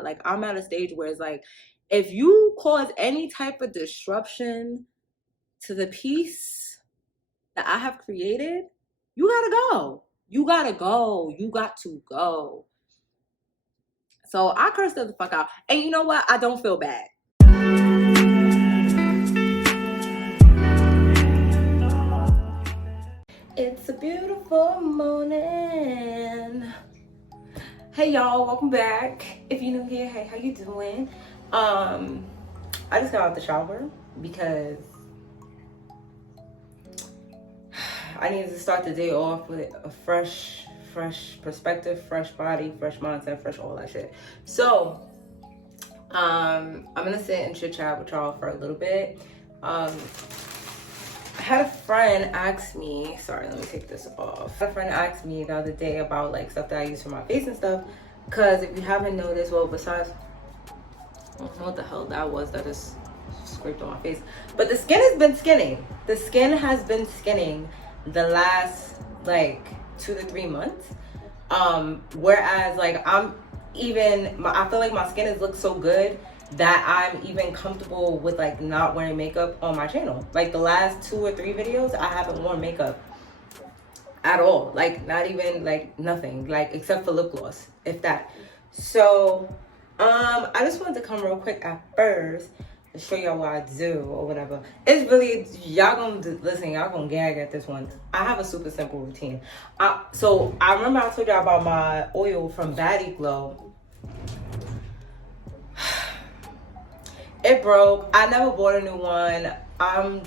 not. Like, I'm at a stage where it's like, if you cause any type of disruption to the peace that I have created, you gotta go. You gotta go. You got to go. So I cursed her the fuck out. And you know what? I don't feel bad. It's a beautiful morning. Hey y'all, welcome back. If you're new here, hey, how you doing? I just got out the shower because I needed to start the day off with a fresh perspective, fresh body, fresh mindset, fresh all that shit. So I'm gonna sit and chit chat with y'all for a little bit. I had a friend ask me, sorry, let me take this off. A friend asked me the other day about like stuff that I use for my face and stuff. Cause if you haven't noticed, well, besides, I don't know what the hell that was that just scraped on my face. But the skin has been skinning. The skin has been skinning the last like 2 to 3 months. Whereas like I feel like my skin has looked so good that I'm even comfortable with like not wearing makeup on my channel. Like the last 2 or 3 videos, I haven't worn makeup at all. Like not even like nothing, like except for lip gloss, if that. So I just wanted to come real quick at first to show y'all what I do or whatever. It's really, y'all gonna listen, y'all gonna gag at this one. I have a super simple routine. So I remember I told y'all about my oil from Baddie Glow. It broke. I never bought a new one. I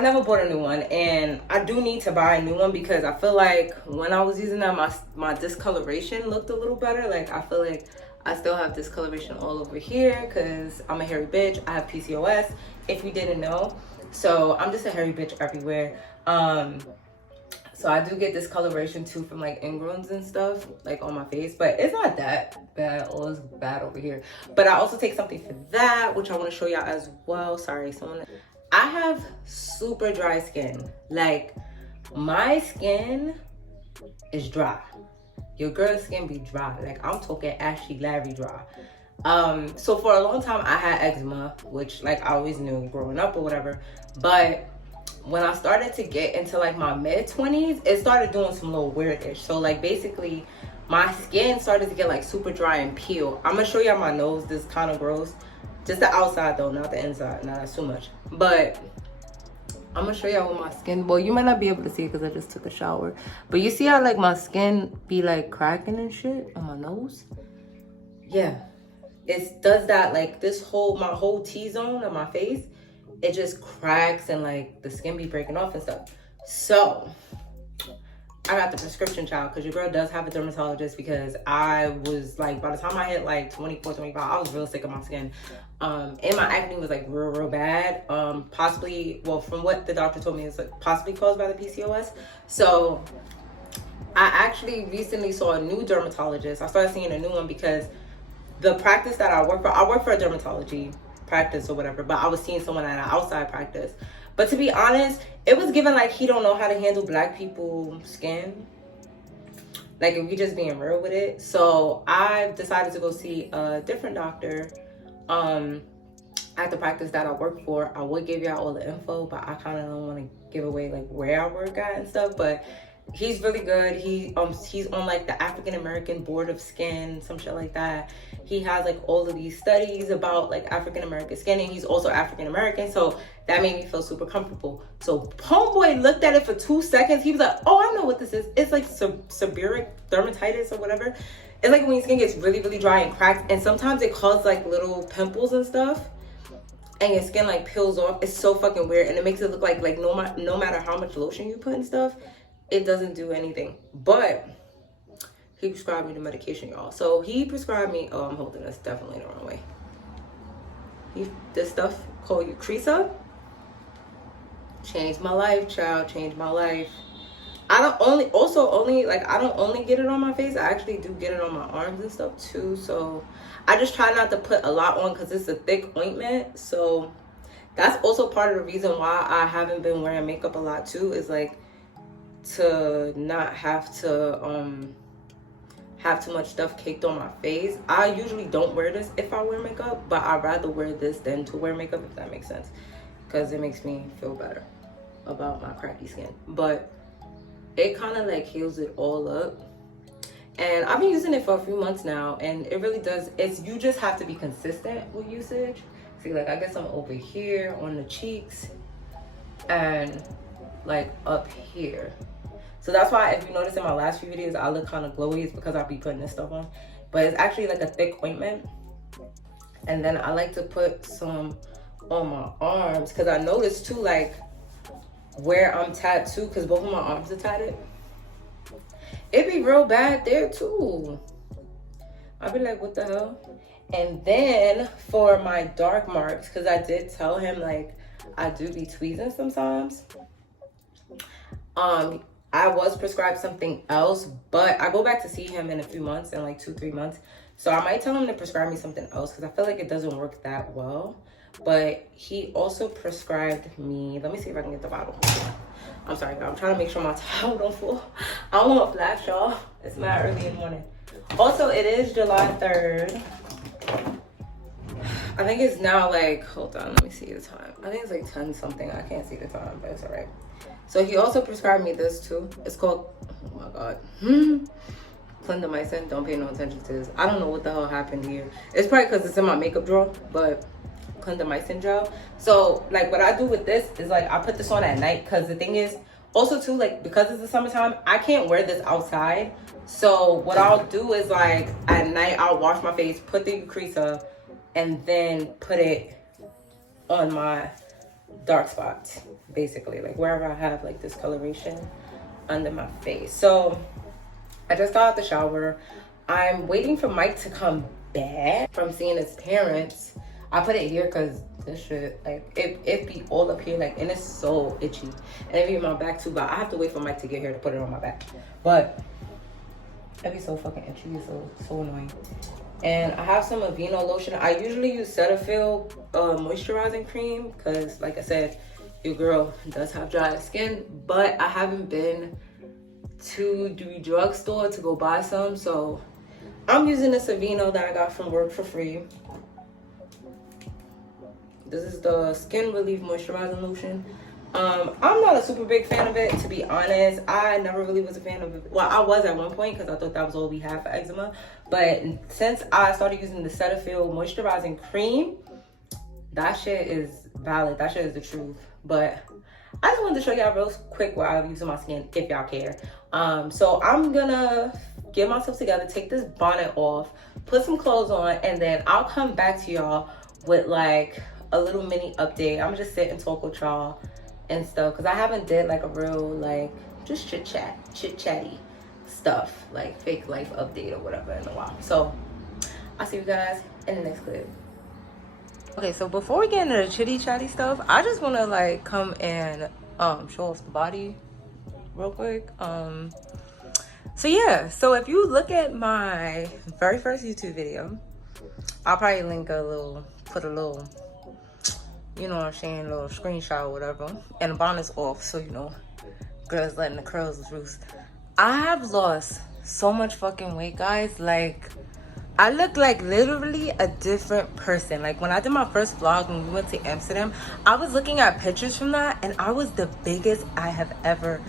never bought a new one, and I do need to buy a new one because I feel like when I was using that, my discoloration looked a little better. Like I feel like I still have discoloration all over here because I'm a hairy bitch. I have PCOS, if you didn't know. So I'm just a hairy bitch everywhere. So I do get discoloration too from like ingrowns and stuff like on my face, but it's not that bad. Oh, it's bad over here. But I also take something for that, which I want to show y'all as well. Sorry, I have super dry skin. Like my skin is dry. Your girl's skin be dry. Like I'm talking Ashley Larry dry. So for a long time I had eczema, which like I always knew growing up or whatever. But when I started to get into like my mid-20s, it started doing some little weirdish. So like basically my skin started to get like super dry and peel. I'm gonna show y'all my nose. This is kind of gross. Just the outside though, not the inside. Nah, that's too much. But I'm gonna show y'all what my skin, well, you might not be able to see it because I just took a shower, but you see how like my skin be like cracking and shit on my nose? Yeah, it does that. Like my whole T-zone of my face, it just cracks and like the skin be breaking off and stuff. So I got the prescription, child, because your girl does have a dermatologist, because I was like, by the time I hit like 24, 25, I was real sick of my skin. And my acne was like real bad. Possibly, well, from what the doctor told me, it's like possibly caused by the PCOS. So I actually recently saw a new dermatologist. I started seeing a new one because the practice that I work for a dermatology practice or whatever, but I was seeing someone at an outside practice. But to be honest, it was given like he don't know how to handle black people's skin. Like if we just being real with it. So I decided to go see a different doctor at the practice that I work for. I would give y'all all the info, but I kind of don't want to give away like where I work at and stuff. But he's really good. He's on like the African American Board of Skin, some shit like that. He has like all of these studies about like African American skin, and he's also African American, so that made me feel super comfortable. So homeboy looked at it for 2 seconds. He was like, oh, I know what this is. It's like seborrheic dermatitis or whatever. It's like when your skin gets really dry and cracked, and sometimes it causes like little pimples and stuff, and your skin like peels off. It's so fucking weird, and it makes it look like no matter how much lotion you put and stuff, it doesn't do anything. But he prescribed me the medication, y'all. So he prescribed me, oh, I'm holding this definitely the wrong way. This stuff called Eucrisa. Changed my life, child, changed my life. I don't only get it on my face. I actually do get it on my arms and stuff too. So I just try not to put a lot on because it's a thick ointment. So that's also part of the reason why I haven't been wearing makeup a lot too, is like to not have to have too much stuff caked on my face. I usually don't wear this if I wear makeup, but I'd rather wear this than to wear makeup, if that makes sense, because it makes me feel better about my cracky skin. But it kind of like heals it all up, and I've been using it for a few months now, and it really does. It's, you just have to be consistent with usage. See, like I get some over here on the cheeks and like up here. So that's why if you notice in my last few videos I look kind of glowy, it's because I'll be putting this stuff on. But it's actually like a thick ointment. And then I like to put some on my arms, because I noticed too, like where I'm tattooed, because both of my arms are tatted, it be real bad there too. I'll be like, what the hell? And then for my dark marks, because I did tell him like I do be tweezing sometimes, I was prescribed something else, but I go back to see him in a few months, in like 2-3 months, so I might tell him to prescribe me something else, because I feel like it doesn't work that well. But he also prescribed me, let me see if I can get the bottle. I'm sorry, I'm trying to make sure my towel don't fall. I don't want to flash y'all, it's mad early in the morning. Also, it is July 3rd. I think it's now like, hold on, let me see the time. I think it's like 10 something. I can't see the time, but it's all right. So he also prescribed me this too. It's called, oh my God, clindamycin. Don't pay no attention to this. I don't know what the hell happened here. It's probably because it's in my makeup drawer, but clindamycin gel. So like what I do with this is like I put this on at night, because the thing is also too, like because it's the summertime, I can't wear this outside. So what I'll do is like at night I'll wash my face, put the Eucresa, and then put it on my dark spots, basically, like wherever I have like discoloration under my face. So I just got out the shower. I'm waiting for Mike to come back from seeing his parents. I put it here because this shit, like it be all up here, like, and it's so itchy, and it be in my back too, but I have to wait for Mike to get here to put it on my back. But it be so fucking itchy, it's so annoying. And I have some Aveeno lotion. I usually use Cetaphil moisturizing cream, because like I said, your girl does have dry skin, but I haven't been to the drugstore to go buy some, so I'm using this Aveeno that I got from work for free. This is the Skin Relief Moisturizing Lotion. I'm not a super big fan of it, to be honest. I never really was a fan of it. Well, I was at one point, because I thought that was all we had for eczema. But since I started using the Cetaphil moisturizing cream, that shit is valid. That shit is the truth. But I just wanted to show y'all real quick what I'm using my skin, if y'all care. So I'm gonna get myself together, take this bonnet off, put some clothes on, and then I'll come back to y'all with like a little mini update. I'm just sit and talk with y'all and stuff, because I haven't did like a real like just chit chatty stuff, like fake life update or whatever in a while. So I'll see you guys in the next clip. Okay, so before we get into the chitty chatty stuff, I just want to like come and show off the body real quick. So yeah, so if you look at my very first YouTube video, I'll probably link a little, put a little, you know what I'm saying, a little screenshot or whatever, and the bonnet's off, so you know, girls letting the curls loose. I have lost so much fucking weight, guys. Like, I look like literally a different person. Like when I did my first vlog when we went to Amsterdam, I was looking at pictures from that, and I was the biggest I have ever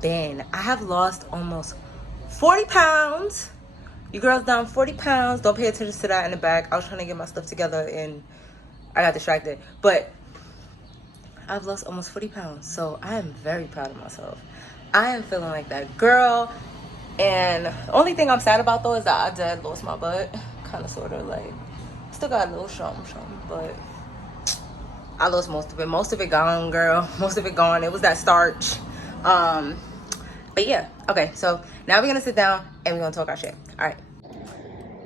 been. I have lost almost 40 pounds. You girls down 40 pounds. Don't pay attention to that in the back. I was trying to get my stuff together and I got distracted. But I've lost almost 40 pounds. So I am very proud of myself. I am feeling like that girl. And the only thing I'm sad about though is that I did lost my butt. Kind of sort of like, still got a little shum, but I lost most of it. Most of it gone, girl. Most of it gone. It was that starch. But yeah, okay, so now we're gonna sit down and we're gonna talk our shit. All right.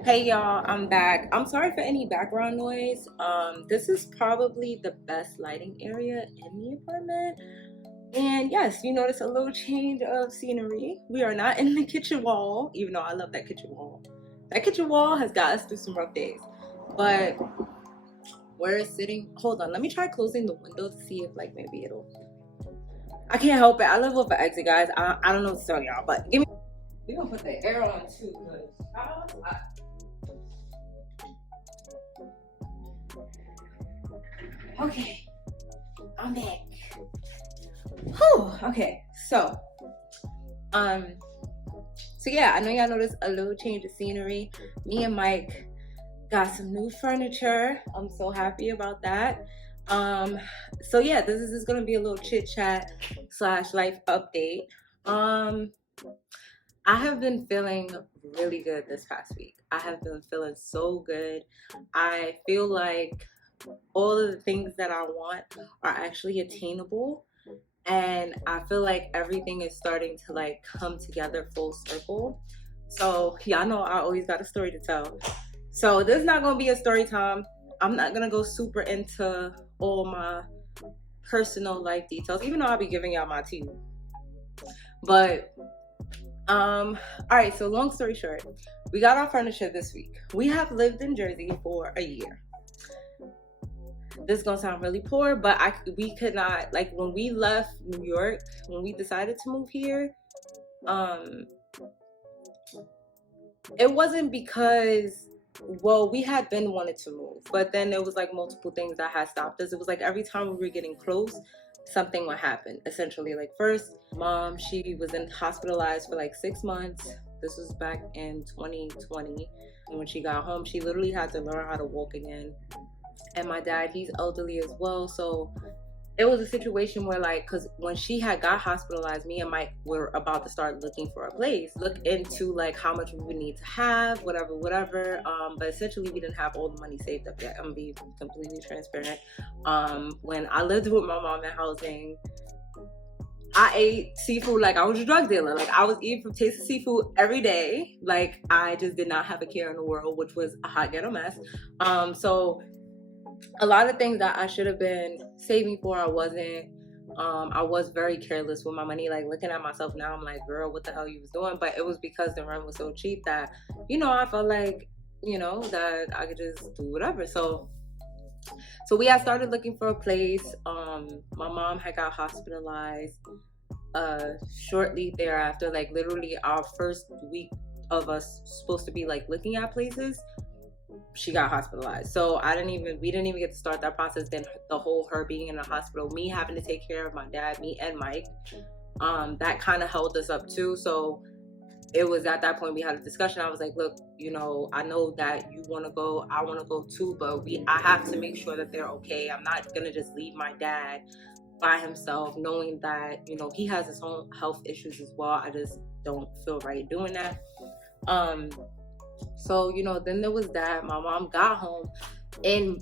Hey y'all, I'm back. I'm sorry for any background noise. This is probably the best lighting area in the apartment. And yes, you notice a little change of scenery. We are not in the kitchen wall, even though I love that kitchen wall. That kitchen wall has got us through some rough days. But we're sitting, hold on, let me try closing the window to see if like maybe it'll, I can't help it. I live with an exit, guys. I don't know what to tell y'all, but give me. We're gonna put the air on too, because it's hot. Okay, I'm back. Whew, okay, so yeah, I know y'all noticed a little change of scenery. Me and Mike got some new furniture. I'm so happy about that. So yeah, this is gonna be a little chit chat / life update. I have been feeling really good this past week. I have been feeling so good. I feel like all of the things that I want are actually attainable, and I feel like everything is starting to like come together full circle. So y'all know I always got a story to tell. So this is not gonna be a story time. I'm not gonna go super into all my personal life details, even though I'll be giving y'all my tea. But all right, so long story short, we got our furniture this week. We have lived in Jersey for a year. This is gonna sound really poor, but we could not, like, when we left New York, when we decided to move here, it wasn't because, well, we had been wanted to move, but then there was like multiple things that had stopped us. It was like every time we were getting close, something would happen. Essentially, like, first, mom, she was hospitalized for like 6 months. This was back in 2020. And when she got home, she literally had to learn how to walk again. And my dad, he's elderly as well, so it was a situation where, like, because when she had got hospitalized, me and Mike were about to start looking for a place, look into like how much we would need to have, whatever. But essentially we didn't have all the money saved up yet. I'm gonna be completely transparent. When I lived with my mom in housing, I ate seafood like I was a drug dealer. Like, I was eating from Taste of Seafood every day. Like, I just did not have a care in the world, which was a hot ghetto mess. So a lot of things that I should have been saving for, I wasn't. I was very careless with my money. Like, looking at myself now, I'm like, girl, what the hell you was doing? But it was because the rent was so cheap that, I felt like, that I could just do whatever. So we had started looking for a place. My mom had got hospitalized shortly thereafter, like literally our first week of us supposed to be like looking at places, she got hospitalized. So we didn't even get to start that process. Then the whole her being in the hospital, me having to take care of my dad, me and Mike, that kind of held us up too. So it was at that point we had a discussion. I was like, look, I know that you want to go, I want to go too, but I have to make sure that they're okay. I'm not gonna just leave my dad by himself, knowing that he has his own health issues as well. I just don't feel right doing that. So, then there was that. My mom got home. In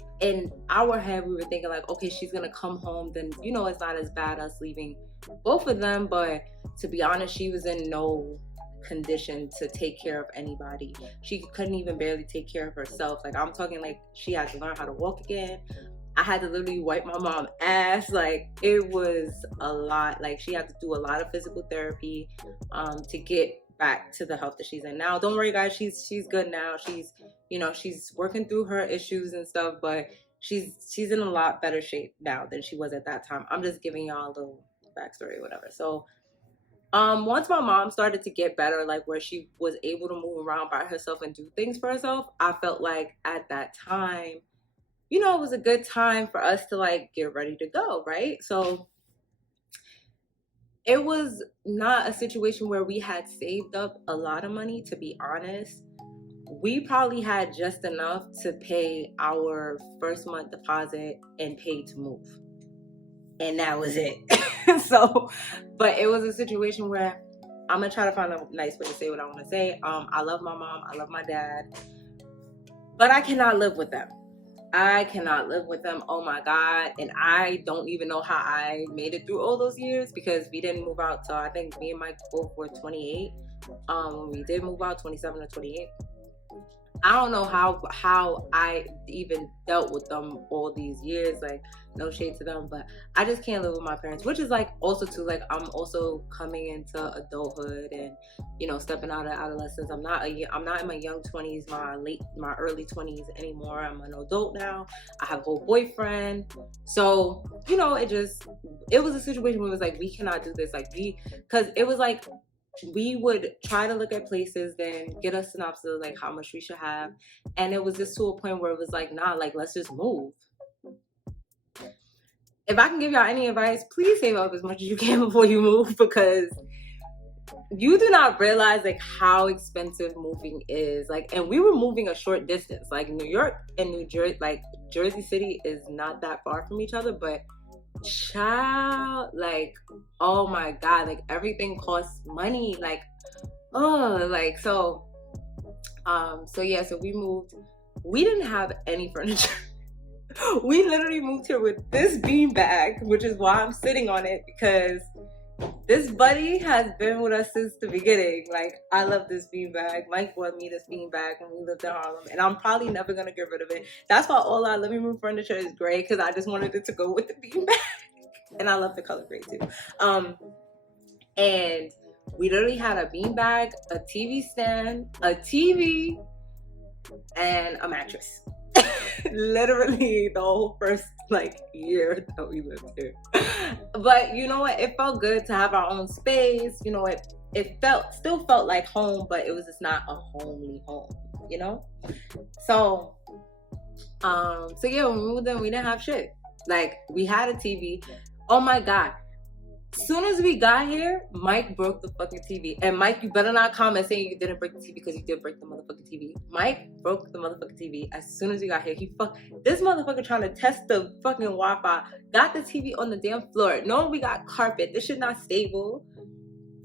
our head, we were thinking like, okay, she's gonna come home, then it's not as bad us leaving both of them. But to be honest, she was in no condition to take care of anybody. She couldn't even barely take care of herself. Like, I'm talking like she had to learn how to walk again. I had to literally wipe my mom's ass. Like, it was a lot. Like, she had to do a lot of physical therapy to get back to the health that she's in now. Don't worry, guys, she's good now. She's working through her issues and stuff, but she's in a lot better shape now than she was at that time. I'm just giving y'all a little backstory or whatever. So once my mom started to get better, like where she was able to move around by herself and do things for herself, I felt like at that time, it was a good time for us to like get ready to go, right? So it was not a situation where we had saved up a lot of money, to be honest. We probably had just enough to pay our first month deposit and pay to move. And that was it. So, but it was a situation where I'm going to try to find a nice way to say what I want to say. I love my mom. I love my dad. But I cannot live with them. Oh my God. And I don't even know how I made it through all those years, because we didn't move out till I think me and Mike both were 28. When we did move out, 27 or 28. I don't know how I even dealt with them all these years. Like, no shade to them, but I just can't live with my parents, which is like also too, like, I'm also coming into adulthood and stepping out of adolescence. I'm not in my young 20s, my early 20s anymore. I'm an adult now. I have a whole boyfriend. So it was a situation where it was like, we cannot do this, like, because it was like we would try to look at places, then get a synopsis of like how much we should have. And it was just to a point where it was like, nah, like let's just move. If I can give y'all any advice, please save up as much as you can before you move, because you do not realize like how expensive moving is. Like, and we were moving a short distance. Like New York and New Jersey, like Jersey City is not that far from each other, but child, like, oh my god, like everything costs money. Like, oh, like so yeah, so we moved. We didn't have any furniture. We literally moved here with this bean bag, which is why I'm sitting on it, because this buddy has been with us since the beginning. Like, I love this bean bag. Mike bought me this bean bag when we lived in Harlem, and I'm probably never gonna get rid of it. That's why all our living room furniture is gray, because I just wanted it to go with the bean bag. And I love the color gray too. And we literally had a bean bag, a TV stand, a TV, and a mattress. Literally the whole first like year that we lived here. But you know what, it felt good to have our own space. You know, it still felt like home, but it was just not a homely home, you know. So yeah, when we moved in, we didn't have shit. Like, we had a TV. Oh my god, soon as we got here, Mike broke the fucking TV. And Mike, you better not comment saying you didn't break the TV, because you did break the motherfucking TV. Mike broke the motherfucking TV as soon as we got here. This motherfucker trying to test the fucking Wi-Fi. Got the TV on the damn floor. No, we got carpet. This shit not stable.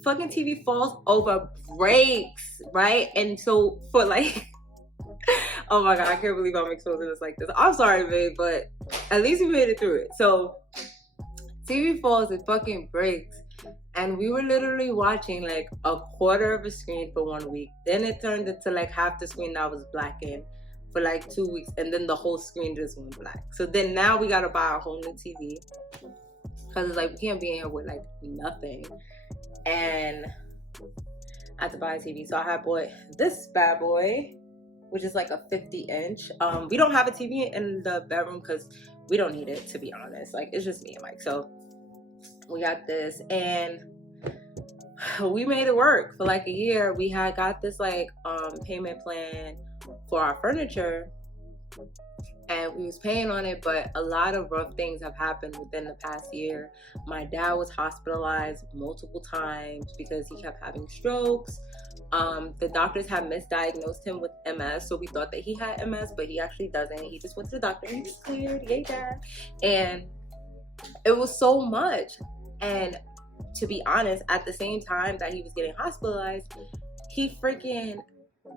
Fucking TV falls over, breaks, right? And so for like, oh my god, I can't believe I'm exposing this like this. I'm sorry, babe, but at least we made it through it. So TV falls, it fucking breaks, and we were literally watching like a quarter of a screen for 1 week. Then it turned into like half the screen that was blackened for like 2 weeks, and then the whole screen just went black. So then now we gotta buy a whole new TV, because it's like we can't be in here with like nothing. And I had to buy a TV, so I had bought this bad boy, which is like a 50-inch. We don't have a TV in the bedroom because we don't need it, to be honest. Like, it's just me and Mike. So we got this, and we made it work for like a year. We had got this like payment plan for our furniture, and we was paying on it, but a lot of rough things have happened within the past year. My dad was hospitalized multiple times because he kept having strokes. The doctors had misdiagnosed him with MS, so we thought that he had MS, but he actually doesn't. He just went to the doctor and he was cleared. Yay, dad. And it was so much. And to be honest, at the same time that he was getting hospitalized, he freaking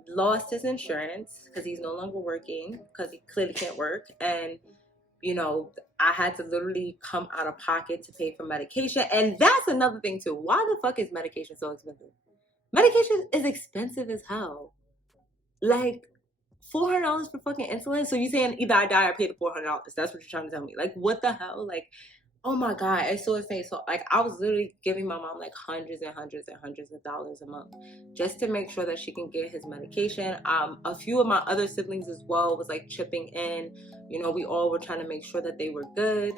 lost his insurance because he's no longer working, because he clearly can't work. And you know, I had to literally come out of pocket to pay for medication. And that's another thing too. Why the fuck is medication so expensive? Medication is expensive as hell. Like $400 for fucking insulin. So you saying either I die or pay the $400? That's what you're trying to tell me? Like, what the hell? Like, oh my god, it's so insane. So like, I was literally giving my mom like hundreds and hundreds and hundreds of dollars a month just to make sure that she can get his medication. A few of my other siblings as well was like chipping in. You know, we all were trying to make sure that they were good.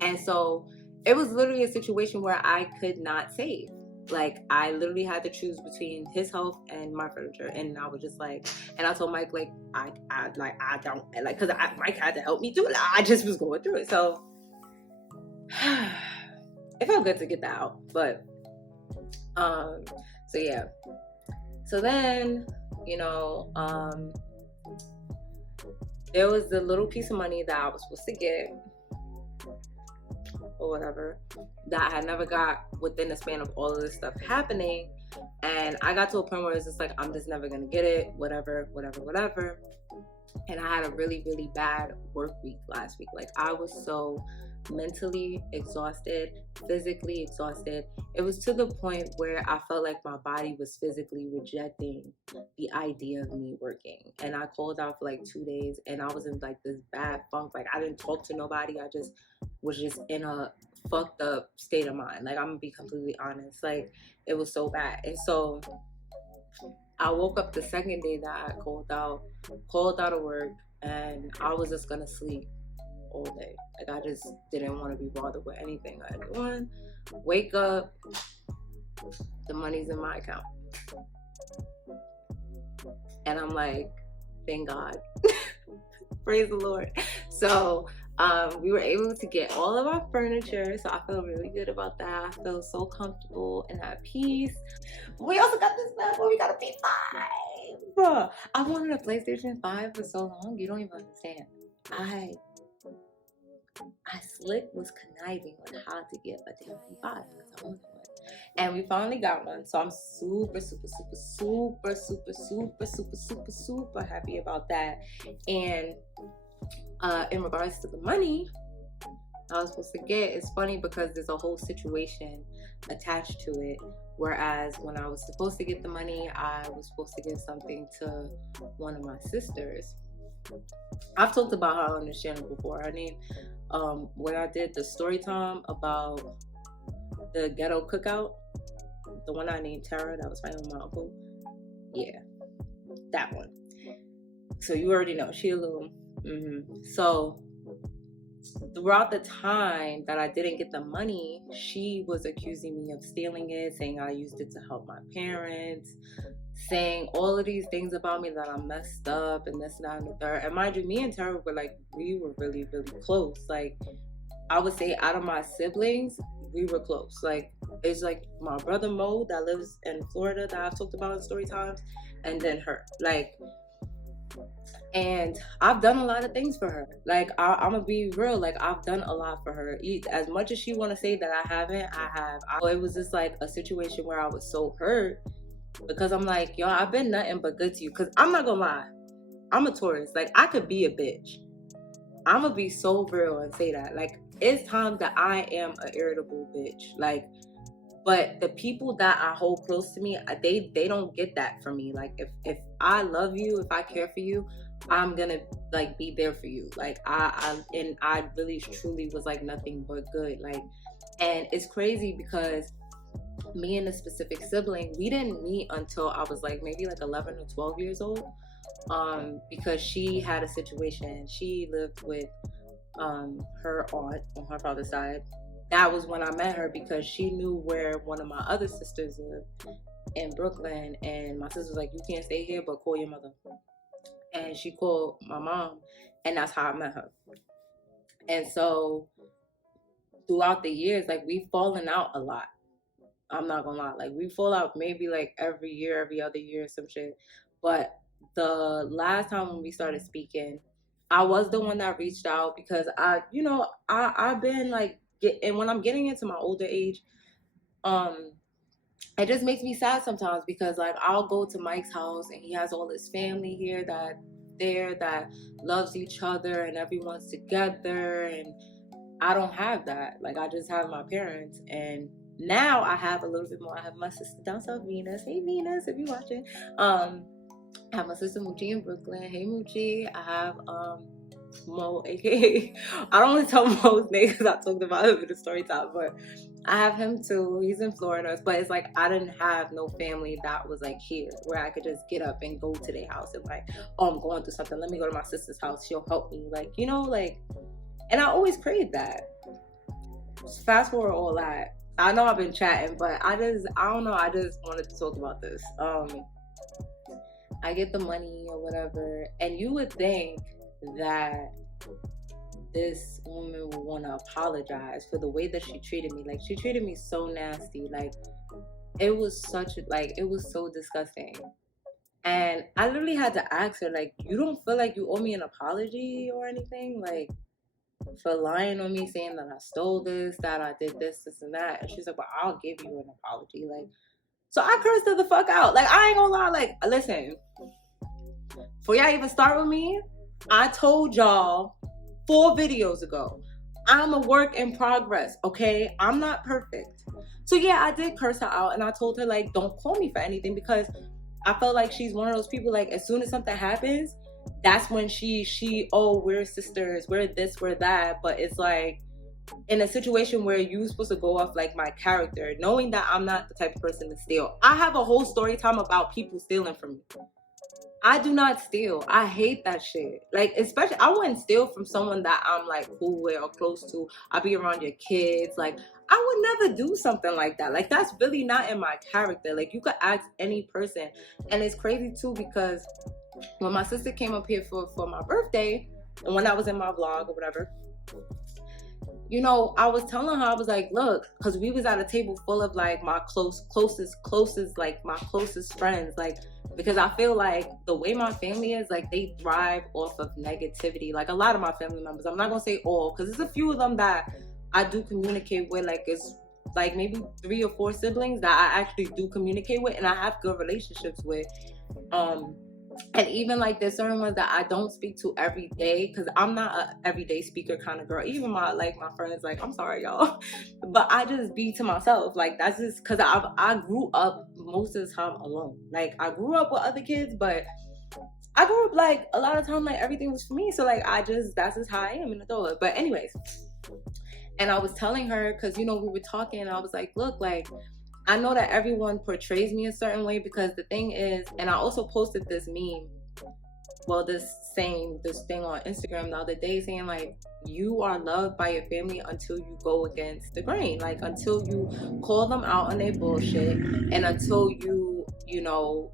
And so it was literally a situation where I could not save. Like, I literally had to choose between his health and my furniture, and I was just like, and I told Mike, like, I don't, like, because Mike had to help me through it. I just was going through it. So it felt good to get that out. But so yeah, so then, you know, there was the little piece of money that I was supposed to get or whatever that I had never got within the span of all of this stuff happening. And I got to a point where it's just like, I'm just never gonna get it, whatever. And I had a really, really bad work week last week. Like, I was so mentally exhausted, physically exhausted. It was to the point where I felt like my body was physically rejecting the idea of me working. And I called out for like 2 days, and I was in like this bad funk. Like, I didn't talk to nobody. I just was just in a fucked up state of mind. Like, I'm gonna be completely honest. Like, it was so bad. And so I woke up the second day that I called out of work, and I was just gonna sleep all day. Like, I just didn't want to be bothered with anything or anyone. Wake up, the money's in my account. And I'm like, thank God. Praise the Lord. So we were able to get all of our furniture. So I feel really good about that. I feel so comfortable and at peace. We also got this bad boy. We got a P5. I wanted a PlayStation 5 for so long. You don't even understand. I slick was conniving on how to get a damn P5 because I wanted one. And we finally got one. So I'm super, super, super, super, super, super, super, super, super happy about that. And in regards to the money I was supposed to get, it's funny because there's a whole situation attached to it. Whereas when I was supposed to get the money, I was supposed to give something to one of my sisters. I've talked about her on this channel before. Her name, when I did the story time about the ghetto cookout, the one I named Tara, that was fighting with my uncle. Yeah, that one. So you already know, she a little, So throughout the time that I didn't get the money, she was accusing me of stealing it, saying I used it to help my parents, saying all of these things about me, that I'm messed up and this, that, and the third. And mind you, me and Tara were like, we were really, really close. Like, I would say out of my siblings, we were close. Like, it's like my brother Mo that lives in Florida that I've talked about in story times, and then her. Like, and I've done a lot of things for her. Like, I'm gonna be real. Like, I've done a lot for her. As much as she want to say that I haven't, I have. It was just like a situation where I was so hurt because I'm like, yo, I've been nothing but good to you. Because I'm not gonna lie, I'm a Taurus. Like, I could be a bitch. I'm gonna be so real and say that. Like, it's times that I am an irritable bitch. Like, but the people that I hold close to me, they don't get that from me. Like, if I love you, if I care for you, I'm gonna like be there for you. Like, I really truly was like nothing but good. Like, and it's crazy because me and a specific sibling, we didn't meet until I was like maybe like 11 or 12 years old. Because she had a situation. She lived with her aunt on her father's side. That was when I met her because she knew where one of my other sisters lived in Brooklyn, and my sister was like, you can't stay here, but call your mother. And she called my mom, and that's how I met her. And so throughout the years, like, we've fallen out a lot. I'm not gonna lie. Like, we fall out maybe like every year, every other year, some shit. But the last time when we started speaking, I was the one that reached out because I've been like, and when I'm getting into my older age, it just makes me sad sometimes because like I'll go to Mike's house and he has all his family here that loves each other and everyone's together, and I don't have that. Like, I just have my parents, and now I have a little bit more. I have my sister down south, Venus. Hey Venus, if you're watching. I have my sister Moochie in Brooklyn. Hey Moochie. I have Mo, aka I don't want to tell Mo's name because I talked about him in the story time, but I have him too. He's in Florida, but it's like I didn't have no family that was like here where I could just get up and go to their house and like, oh, I'm going through something, let me go to my sister's house, she'll help me, like, you know, like. And I always craved that. Fast forward all that. I know I've been chatting, but I don't know, I just wanted to talk about this. I get the money or whatever, and you would think that this woman would want to apologize for the way that she treated me. Like, she treated me so nasty. Like, it was so disgusting. And I literally had to ask her, like, you don't feel like you owe me an apology or anything? Like, for lying on me, saying that I stole this, that I did this, and that. And she's like, well, I'll give you an apology. Like, so I cursed her the fuck out. Like, I ain't gonna lie. Like, listen, before y'all even start with me, I told y'all 4 videos ago, I'm a work in progress, okay? I'm not perfect. So yeah, I did curse her out, and I told her, like, don't call me for anything, because I felt like she's one of those people, like, as soon as something happens, that's when oh, we're sisters, we're this, we're that. But it's like, in a situation where you're supposed to go off like my character, knowing that I'm not the type of person to steal. I have a whole story time about people stealing from me. I do not steal. I hate that shit. Like, especially, I wouldn't steal from someone that I'm like cool with or close to. I'll be around your kids. Like, I would never do something like that. Like, that's really not in my character. Like, you could ask any person. And it's crazy too, because when my sister came up here for my birthday, and when I was in my vlog or whatever, you know, I was telling her, I was like, look, because we was at a table full of like my closest, like my closest friends, like, because I feel like the way my family is, like, they thrive off of negativity. Like, a lot of my family members, I'm not gonna say all, because there's a few of them that I do communicate with. Like, it's like maybe 3 or 4 siblings that I actually do communicate with and I have good relationships with. And even like there's certain ones that I don't speak to every day, because I'm not a everyday speaker kind of girl. Even my friends, like, I'm sorry y'all, but I just be to myself. Like, that's just because I grew up most of the time alone. Like, I grew up with other kids, but I grew up like a lot of time like everything was for me. So like that's just how I am in adulthood. But anyways, and I was telling her, because you know we were talking, and I was like, look, like, I know that everyone portrays me a certain way, because the thing is, and I also posted this meme, well, this thing on Instagram the other day, saying like, you are loved by your family until you go against the grain, like until you call them out on their bullshit, and until you know,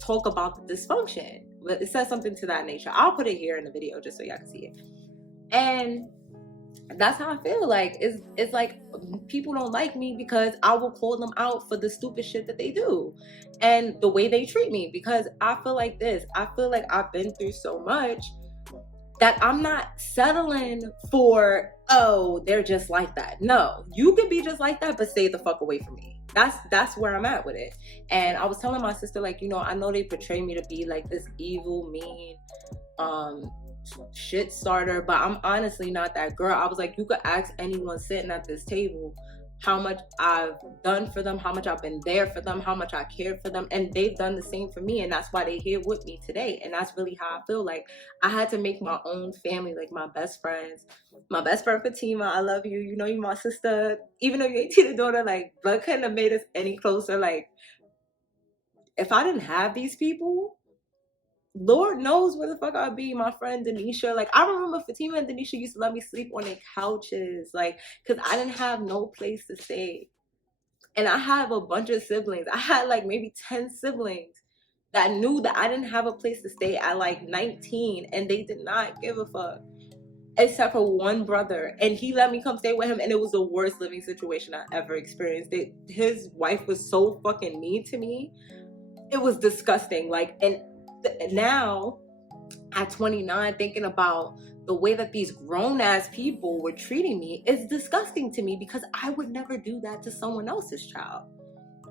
talk about the dysfunction. But it says something to that nature. I'll put it here in the video just so y'all can see it. And that's how I feel. Like, it's like people don't like me because I will call them out for the stupid shit that they do and the way they treat me, because I feel like this. I feel like I've been through so much that I'm not settling for, oh, they're just like that. No, you could be just like that, but stay the fuck away from me. That's where I'm at with it. And I was telling my sister, like, you know, I know they portray me to be like this evil, mean, shit starter, but I'm honestly not that girl. I was like, you could ask anyone sitting at this table how much I've done for them, how much I've been there for them, how much I cared for them, and they've done the same for me, and that's why they're here with me today. And that's really how I feel. Like, I had to make my own family, like my best friends. My best friend Fatima, I love you. You know, you're my sister. Even though you ain't Tina's daughter, like, blood couldn't have made us any closer. Like, if I didn't have these people, Lord knows where the fuck I'd be. My friend Denisha, like, I remember Fatima and Denisha used to let me sleep on their couches, like, because I didn't have no place to stay. And I have a bunch of siblings. I had like maybe 10 siblings that knew that I didn't have a place to stay at like 19, and they did not give a fuck, except for one brother, and he let me come stay with him, and it was the worst living situation I ever experienced. His wife was so fucking mean to me. It was disgusting. Like, and now at 29, thinking about the way that these grown-ass people were treating me is disgusting to me, because I would never do that to someone else's child.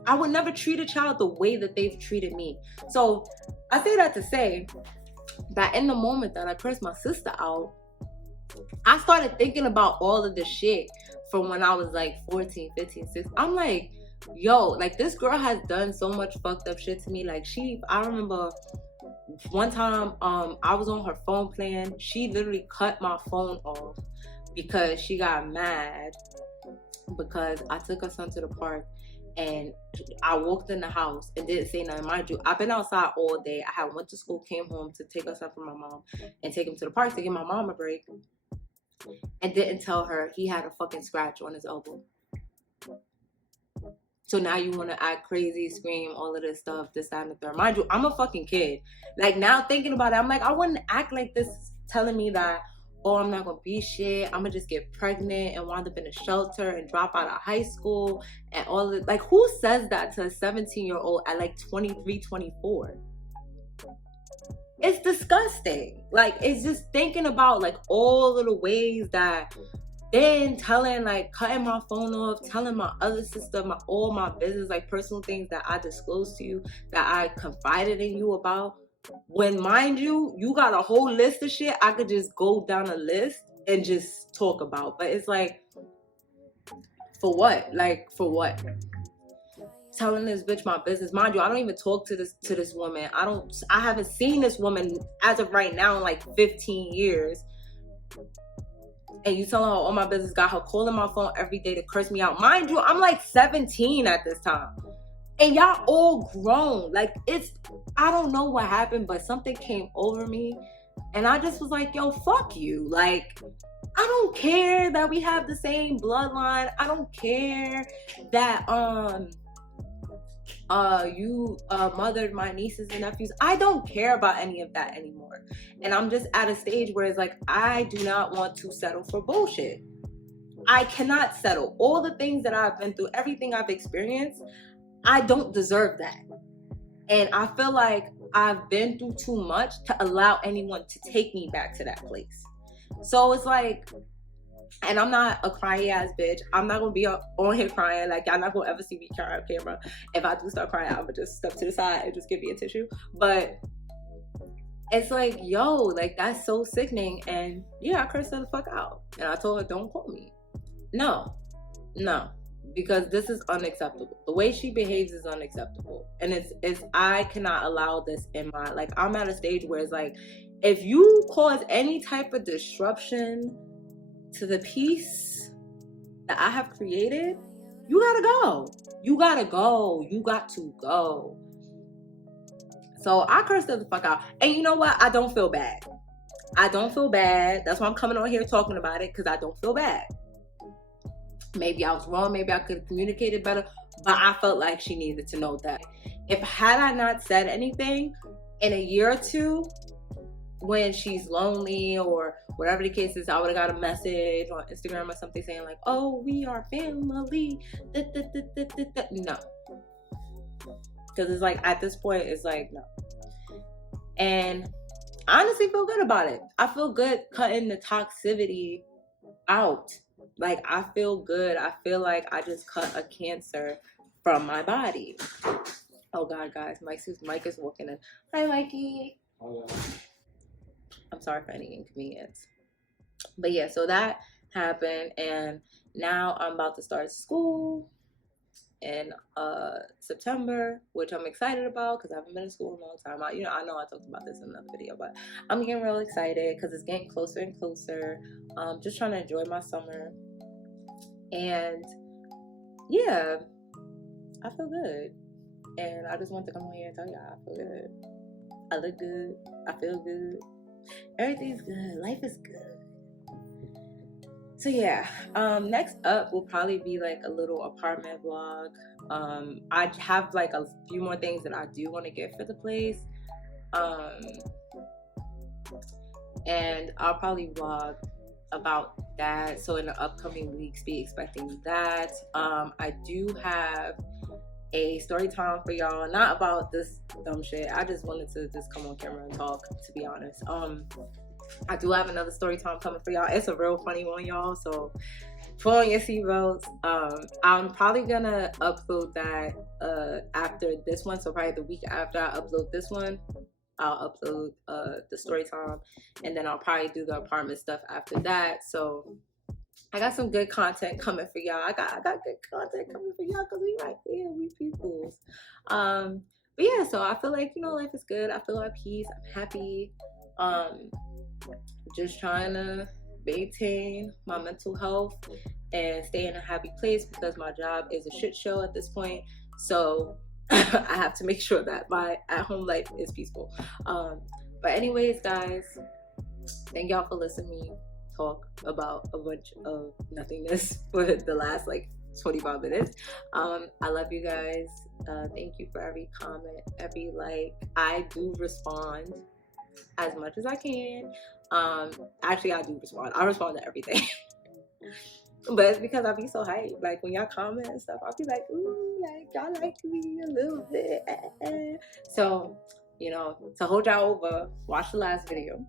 I would never treat a child the way that they've treated me. So I say that to say that in the moment that I cursed my sister out, I started thinking about all of the shit from when I was like 14, 15, 16. I'm like, yo, like, this girl has done so much fucked up shit to me. Like, I remember one time I was on her phone plan. She literally cut my phone off because she got mad because I took her son to the park, and I walked in the house and didn't say nothing. Mind you, I've been outside all day. I had went to school, came home to take her son from my mom and take him to the park to give my mom a break, and didn't tell her he had a fucking scratch on his elbow. So now you want to act crazy, scream, all of this stuff, this, that, and the third. Mind you, I'm a fucking kid. Like, now thinking about it, I'm like, I wouldn't act like this, telling me that, oh, I'm not going to be shit. I'm going to just get pregnant and wind up in a shelter and drop out of high school and all of it. Like, who says that to a 17-year-old at like 23, 24? It's disgusting. Like, it's just thinking about like all of the ways that, then telling, like, cutting my phone off, telling my other sister all my business, like personal things that I disclosed to you, that I confided in you about. When, mind you, you got a whole list of shit I could just go down a list and just talk about. But it's like, for what? Like, for what? Telling this bitch my business. Mind you, I don't even talk to this woman. I haven't seen this woman as of right now in like 15 years. And you telling her all my business, got her calling my phone every day to curse me out. Mind you, I'm like 17 at this time. And y'all all grown. Like, I don't know what happened, but something came over me. And I just was like, yo, fuck you. Like, I don't care that we have the same bloodline. I don't care that you mothered my nieces and nephews. I don't care about any of that anymore. And I'm just at a stage where it's like, I do not want to settle for bullshit. I cannot settle. All the things that I've been through, everything I've experienced, I don't deserve that. And I feel like I've been through too much to allow anyone to take me back to that place. So it's like, and I'm not a crying ass bitch. I'm not gonna be on here crying. Like, y'all not gonna ever see me cry on camera. If I do start crying, I'm gonna just step to the side and just give me a tissue. But it's like, yo, like, that's so sickening. And yeah, I cursed her the fuck out. And I told her, don't call me. No, because this is unacceptable. The way she behaves is unacceptable. And it's I cannot allow this in my, like, I'm at a stage where it's like, if you cause any type of disruption to the peace that I have created, you gotta go. You gotta go. You got to go. So I cursed her the fuck out. And you know what? I don't feel bad. I don't feel bad. That's why I'm coming on here talking about it, because I don't feel bad. Maybe I was wrong. Maybe I could have communicated better. But I felt like she needed to know that. Had I not said anything, in a year or two, when she's lonely or whatever the case is, I would have got a message on Instagram or something saying like, oh, we are family. No. Because it's like, at this point, it's like, no. And I honestly feel good about it. I feel good cutting the toxicity out. Like, I feel good. I feel like I just cut a cancer from my body. Oh God, guys, Mike is walking in. Hi, Mikey. Hello. I'm sorry for any inconvenience. But yeah, so that happened, and now I'm about to start school in September, which I'm excited about because I haven't been to school in a long time. I know I talked about this in another video, but I'm getting real excited because it's getting closer and closer. Just trying to enjoy my summer. And yeah, I feel good. And I just want to come on here and tell y'all I feel good. I look good. I feel good. Everything's good. Life is good. So yeah, next up will probably be like a little apartment vlog. I have like a few more things that I do want to get for the place. And I'll probably vlog about that. So in the upcoming weeks, be expecting that. I do have a story time for y'all, not about this dumb shit. I just wanted to just come on camera and talk, to be honest. I do have another story time coming for y'all. It's a real funny one, y'all, so pull on your seatbelts. I'm probably gonna upload that after this one, so probably the week after I upload this one, I'll upload the story time, and then I'll probably do the apartment stuff after that. So I got some good content coming for y'all. I got good content coming for y'all because we right here, we peoples. But yeah, so I feel like, life is good. I feel at peace. I'm happy. Just trying to maintain my mental health and stay in a happy place because my job is a shit show at this point. So I have to make sure that my at-home life is peaceful. But anyways, guys, thank y'all for listening to me talk about a bunch of nothingness for the last like 25 minutes. I love you guys. Thank you for every comment, every like. I do respond as much as I can. Actually, I do respond. I respond to everything. But it's because I be so hyped. Like, when y'all comment and stuff, I'll be like, ooh, like, y'all like me a little bit. So, to hold y'all over, watch the last video,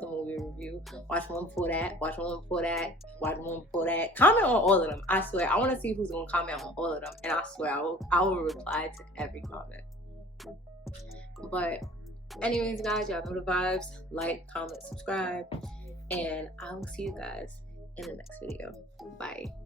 the movie review. Watch one before that. Watch one before that. Watch one before that. Comment on all of them. I swear. I want to see who's going to comment on all of them. And I swear, I will reply to every comment. But anyways, guys, y'all know the vibes. Like, comment, subscribe. And I will see you guys in the next video. Bye.